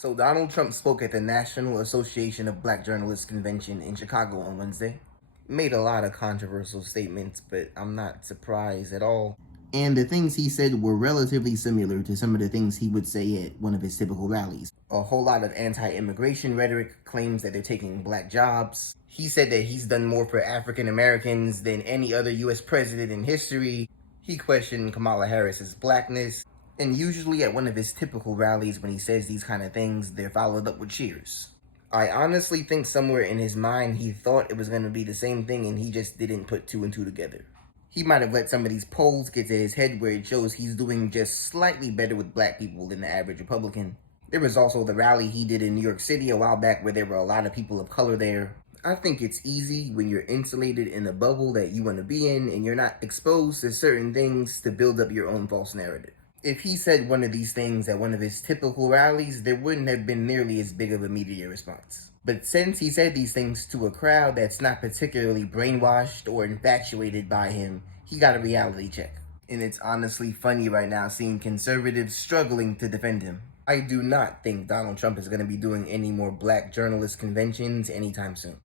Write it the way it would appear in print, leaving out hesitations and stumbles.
So Donald Trump spoke at the National Association of Black Journalists convention in Chicago on Wednesday. Made a lot of controversial statements, but I'm not surprised at all. And the things he said were relatively similar to some of the things he would say at one of his typical rallies. A whole lot of anti-immigration rhetoric, claims that they're taking black jobs. He said that he's done more for African Americans than any other US president in history. He questioned Kamala Harris's blackness. And usually at one of his typical rallies, when he says these kind of things, they're followed up with cheers. I honestly think somewhere in his mind he thought it was going to be the same thing and he just didn't put two and two together. He might have let some of these polls get to his head where it shows he's doing just slightly better with black people than the average Republican. There was also the rally he did in New York City a while back where there were a lot of people of color there. I think it's easy when you're insulated in a bubble that you want to be in and you're not exposed to certain things to build up your own false narrative. If he said one of these things at one of his typical rallies, there wouldn't have been nearly as big of a media response. But since he said these things to a crowd that's not particularly brainwashed or infatuated by him, he got a reality check. And it's honestly funny right now seeing conservatives struggling to defend him. I do not think Donald Trump is going to be doing any more black journalist conventions anytime soon.